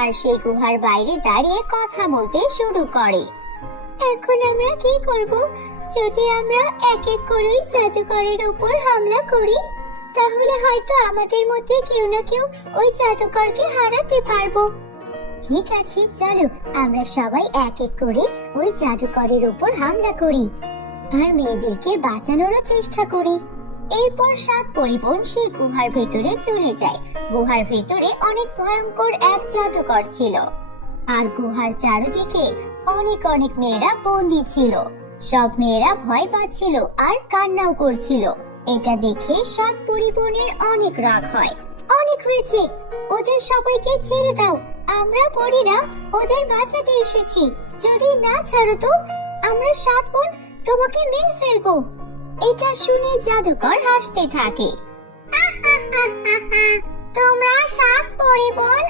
আর সেই গুহার বাইরে দাঁড়িয়ে কথা বলতে শুরু করে। এখন আমরা কি করব? যদি আমরা এক এক করে জাদুকরের উপর হামলা করি, তাহলে হয়তো আমাদের মধ্যে কেউ না কেউ ওই জাদুকরকে হারাতে পারবো। ঠিক আছে, চলো আমরা সবাই এক এক করে ওই জাদুকরের উপর হামলা করি আর মেয়েদেরকে বাঁচানোরও চেষ্টা করি। এরপর 7 পরিবোন সেই গুহার ভেতরে চলে যায়। গুহার ভেতরে অনেক ভয়ঙ্কর এক জাদুকর ছিল, আর গুহার চারদিকে অনেক অনেক মেয়েরা বন্দী ছিল। সব মেয়েরা ভয় পাচ্ছিল আর কান্নাও করছিল। এটা দেখে 7 পরিবোনের অনেক রাগ হয়। অনেক হয়েছে, ওদের সবাইকে ছেড়ে দাও। আমরা পরীরা ওদের বাঁচাতে এসেছি। যদি না ছাড়ো তো আমরা 7 বোন তোমাকে মেরে ফেলবো। এটা শুনে জাদুকর হাসতে থাকে। তোমরা 7 পরিবোন